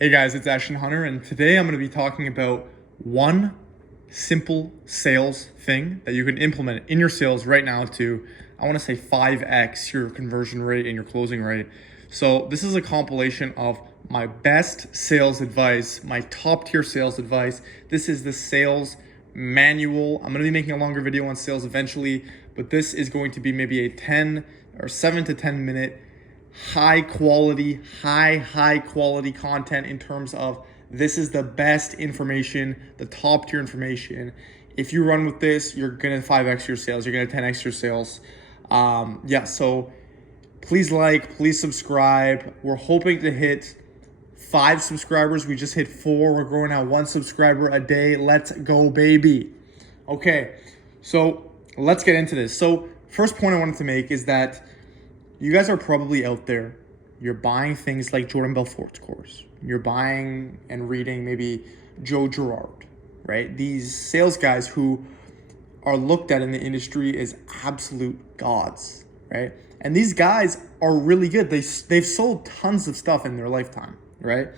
Hey guys, it's Ashton Hunter, and today I'm going to be talking about one simple sales thing that you can implement in your sales right now to, I want to say 5x your conversion rate and your closing rate. So this is a compilation of my best sales advice, my top tier sales advice. This is the sales manual. I'm going to be making a longer video on sales eventually, but this is going to be maybe a 10 or 7 to 10 minute high quality content in terms of this is the best information, the top tier information. If you run with this, you're gonna 5x your sales, you're gonna 10x your sales. So please subscribe. We're hoping to hit 5 subscribers. We just hit 4. We're growing at 1 subscriber a day. Let's go, baby. Okay, so let's get into this. So first point I wanted to make is that you guys are probably out there. You're buying things like Jordan Belfort's course. You're buying and reading maybe Joe Girard, right? These sales guys who are looked at in the industry as absolute gods, right? And these guys are really good. They've sold tons of stuff in their lifetime, right?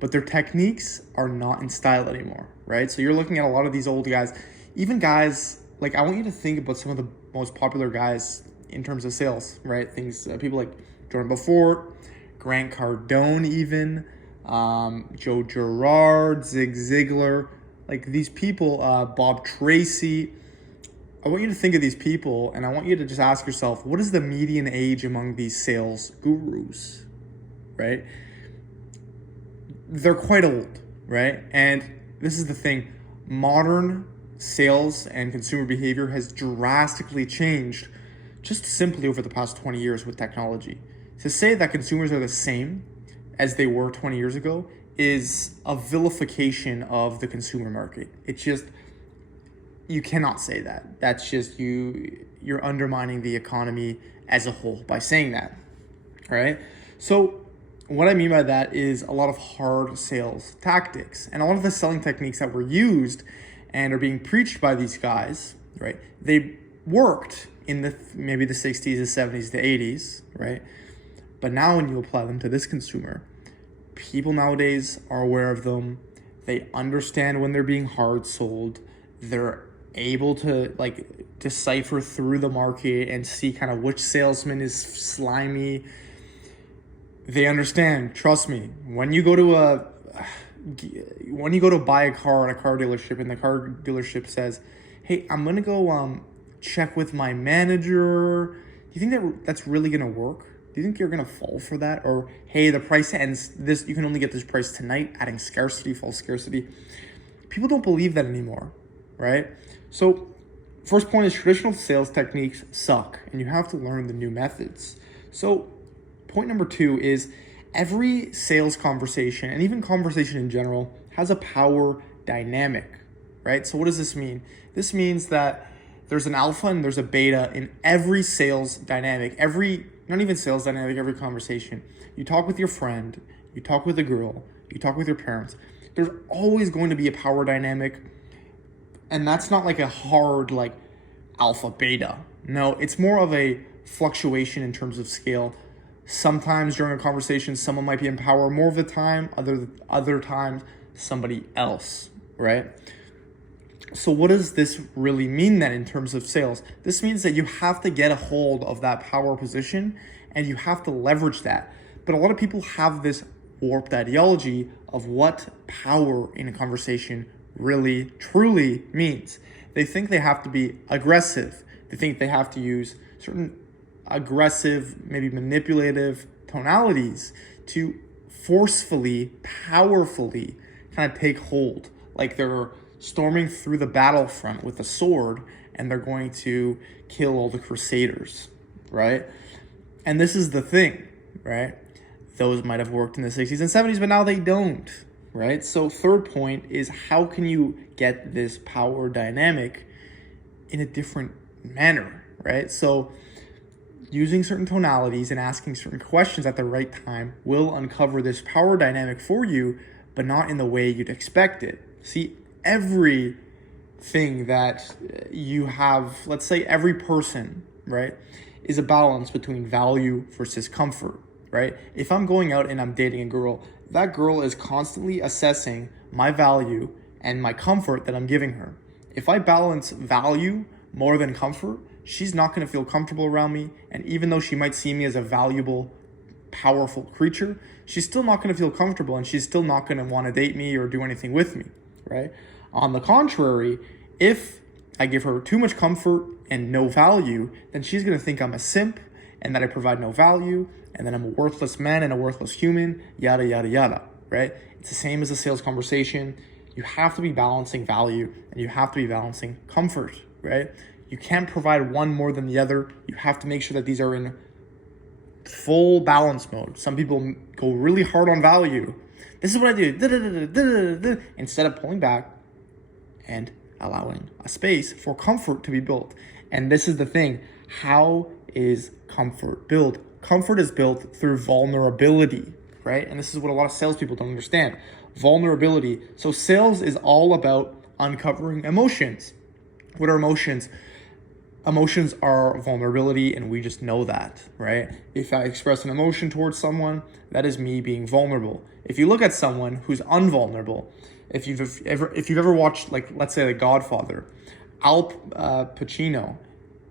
But their techniques are not in style anymore, right? So you're looking at a lot of these old guys, even guys, like I want you to think about some of the most popular guys in terms of sales, right? People like Jordan Belfort, Grant Cardone even, Joe Girard, Zig Ziglar, like these people, Bob Tracy. I want you to think of these people and I want you to just ask yourself, what is the median age among these sales gurus, right? They're quite old, right? And this is the thing, modern sales and consumer behavior has drastically changed just simply over the past 20 years with technology. To say that consumers are the same as they were 20 years ago is a vilification of the consumer market. It's just, you cannot say that. That's just you're undermining the economy as a whole by saying that, right? So what I mean by that is a lot of hard sales tactics and a lot of the selling techniques that were used and are being preached by these guys, right? They worked in maybe the 60s, the 70s, the 80s, right? But now when you apply them to this consumer, people nowadays are aware of them. They understand when they're being hard sold. They're able to like decipher through the market and see kind of which salesman is slimy. They understand, trust me, when you go to buy a car at a car dealership and the car dealership says, hey, I'm going to go check with my manager. Do you think that's really going to work? Do you think you're going to fall for that? Or, hey, the price ends this, you can only get this price tonight, adding scarcity, false scarcity. People don't believe that anymore, right? So first point is traditional sales techniques suck and you have to learn the new methods. So point number 2 is every sales conversation and even conversation in general has a power dynamic, right? So what does this mean? This means that there's an alpha and there's a beta in every sales dynamic, every conversation. You talk with your friend, you talk with a girl, you talk with your parents. There's always going to be a power dynamic. And that's not like a hard like alpha beta. No, it's more of a fluctuation in terms of scale. Sometimes during a conversation, someone might be in power more of the time, other times somebody else, right? So what does this really mean then in terms of sales? This means that you have to get a hold of that power position and you have to leverage that. But a lot of people have this warped ideology of what power in a conversation really, truly means. They think they have to be aggressive. They think they have to use certain aggressive, maybe manipulative tonalities to forcefully, powerfully kind of take hold. Like they're storming through the battlefront with a sword and they're going to kill all the crusaders, right? And this is the thing, right? Those might have worked in the 60s and 70s, but now they don't, right? So third point is how can you get this power dynamic in a different manner, right? So using certain tonalities and asking certain questions at the right time will uncover this power dynamic for you, but not in the way you'd expect it. See, everything that you have, let's say every person, right, is a balance between value versus comfort, right? If I'm going out and I'm dating a girl, that girl is constantly assessing my value and my comfort that I'm giving her. If I balance value more than comfort, she's not going to feel comfortable around me. And even though she might see me as a valuable, powerful creature, she's still not going to feel comfortable, and she's still not going to want to date me or do anything with me, right? On the contrary, if I give her too much comfort and no value, then she's going to think I'm a simp and that I provide no value and that I'm a worthless man and a worthless human, yada, yada, yada, right? It's the same as a sales conversation. You have to be balancing value and you have to be balancing comfort, right? You can't provide one more than the other. You have to make sure that these are in full balance mode. Some people go really hard on value. This is what I do. Instead of pulling back and allowing a space for comfort to be built. And this is the thing. How is comfort built? Comfort is built through vulnerability, right? And this is what a lot of salespeople don't understand. Vulnerability. So sales is all about uncovering emotions. What are emotions? Emotions are vulnerability, and we just know that, right? If I express an emotion towards someone, that is me being vulnerable. If you look at someone who's unvulnerable, if you've ever watched, like, let's say The Godfather, Al Pacino,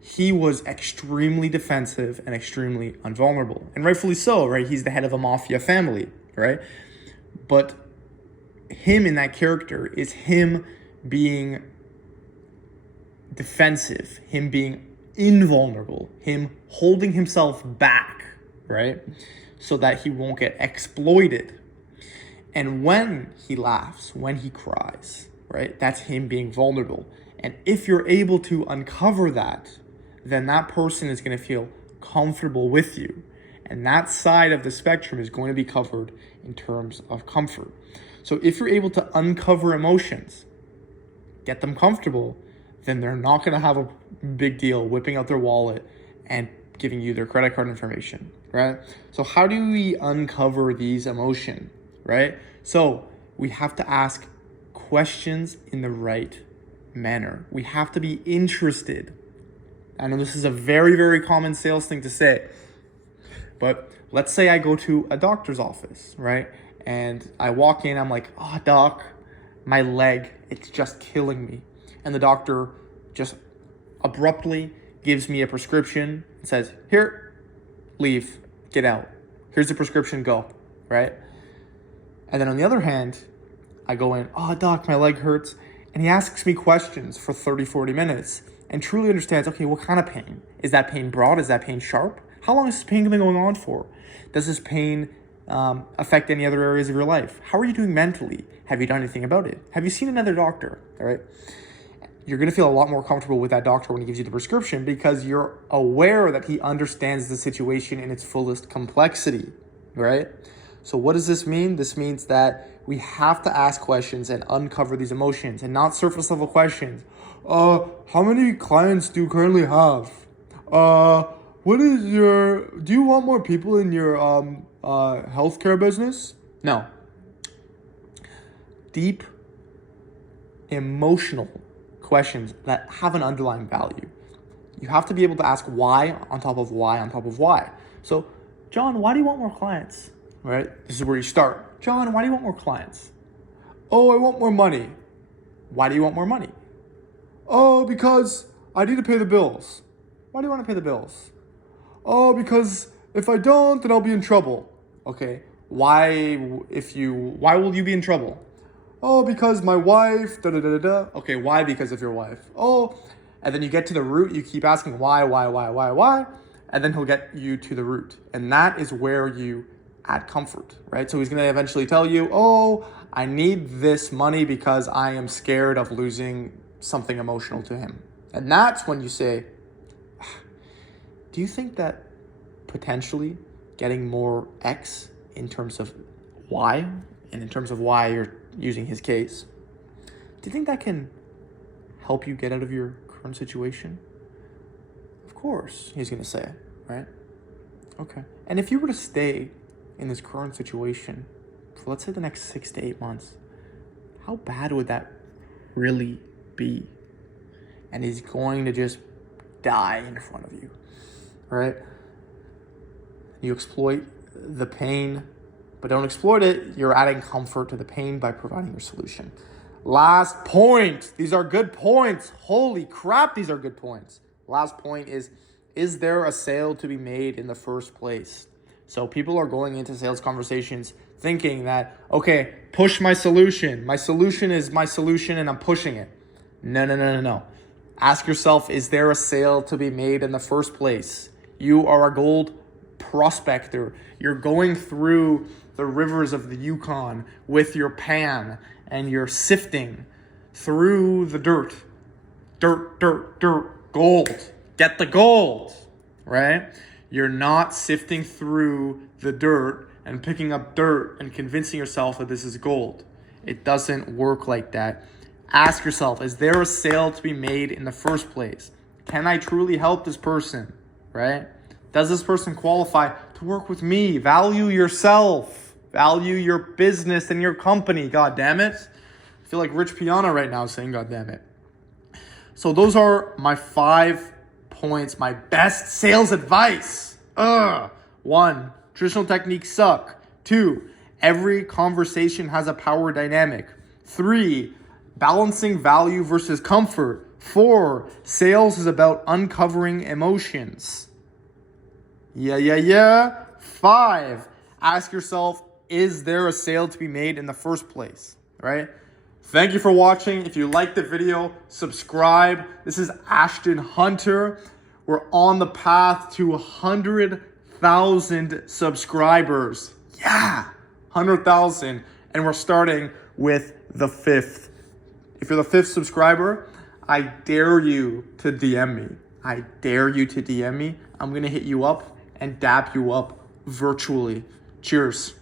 he was extremely defensive and extremely unvulnerable, and rightfully so, right? He's the head of a mafia family, right? But him in that character is him being defensive, him being invulnerable, him holding himself back, right? So that he won't get exploited. And when he laughs, when he cries, right? That's him being vulnerable. And if you're able to uncover that, then that person is going to feel comfortable with you. And that side of the spectrum is going to be covered in terms of comfort. So if you're able to uncover emotions, get them comfortable, then they're not going to have a big deal whipping out their wallet and giving you their credit card information, right? So how do we uncover these emotions, right? So we have to ask questions in the right manner. We have to be interested. I know this is a very, very common sales thing to say, but let's say I go to a doctor's office, right? And I walk in, I'm like, oh, doc, my leg, it's just killing me. And the doctor just abruptly gives me a prescription and says, here, leave, get out. Here's the prescription, go, right? And then on the other hand, I go in, oh, doc, my leg hurts. And he asks me questions for 30, 40 minutes and truly understands, okay, what kind of pain? Is that pain broad? Is that pain sharp? How long has this pain been going on for? Does this pain affect any other areas of your life? How are you doing mentally? Have you done anything about it? Have you seen another doctor? All right. You're going to feel a lot more comfortable with that doctor when he gives you the prescription because you're aware that he understands the situation in its fullest complexity, right? So what does this mean? This means that we have to ask questions and uncover these emotions and not surface level questions. How many clients do you currently have? Do you want more people in your healthcare business? No. Deep, emotional questions that have an underlying value. You have to be able to ask why on top of why on top of why. So, John, why do you want more clients? Right? This is where you start. John, why do you want more clients? Oh, I want more money. Why do you want more money? Oh, because I need to pay the bills. Why do you want to pay the bills? Oh, because if I don't, then I'll be in trouble. Okay. Why will you be in trouble? Oh, because my wife, da-da-da-da-da. Okay, why? Because of your wife. Oh, and then you get to the root, you keep asking why, and then he'll get you to the root. And that is where you add comfort, right? So he's going to eventually tell you, oh, I need this money because I am scared of losing something emotional to him. And that's when you say, do you think that potentially getting more X in terms of Y and in terms of why you're using his case, do you think that can help you get out of your current situation? Of course, he's going to say, right? Okay. And if you were to stay in this current situation for, let's say, the next 6 to 8 months, how bad would that really be? And he's going to just die in front of you, right? You exploit the pain, but don't exploit it. You're adding comfort to the pain by providing your solution. Last point. These are good points. Holy crap, these are good points. Last point is there a sale to be made in the first place? So people are going into sales conversations thinking that, okay, push my solution. My solution is my solution and I'm pushing it. No. Ask yourself, is there a sale to be made in the first place? You are a gold prospector. You're going through the rivers of the Yukon with your pan and you're sifting through the dirt. Dirt, gold. Get the gold, right? You're not sifting through the dirt and picking up dirt and convincing yourself that this is gold. It doesn't work like that. Ask yourself, is there a sale to be made in the first place? Can I truly help this person, right? Does this person qualify to work with me? Value yourself. Value your business and your company, God damn it. I feel like Rich Piana right now saying God damn it. So those are my 5 points, my best sales advice. 1, traditional techniques suck. 2, every conversation has a power dynamic. 3, balancing value versus comfort. 4, sales is about uncovering emotions. Yeah. 5, ask yourself, is there a sale to be made in the first place, right? Thank you for watching. If you liked the video, subscribe. This is Ashton Hunter. We're on the path to 100,000 subscribers. Yeah, 100,000. And we're starting with the 5th. If you're the 5th subscriber, I dare you to DM me. I dare you to DM me. I'm going to hit you up and dap you up virtually. Cheers.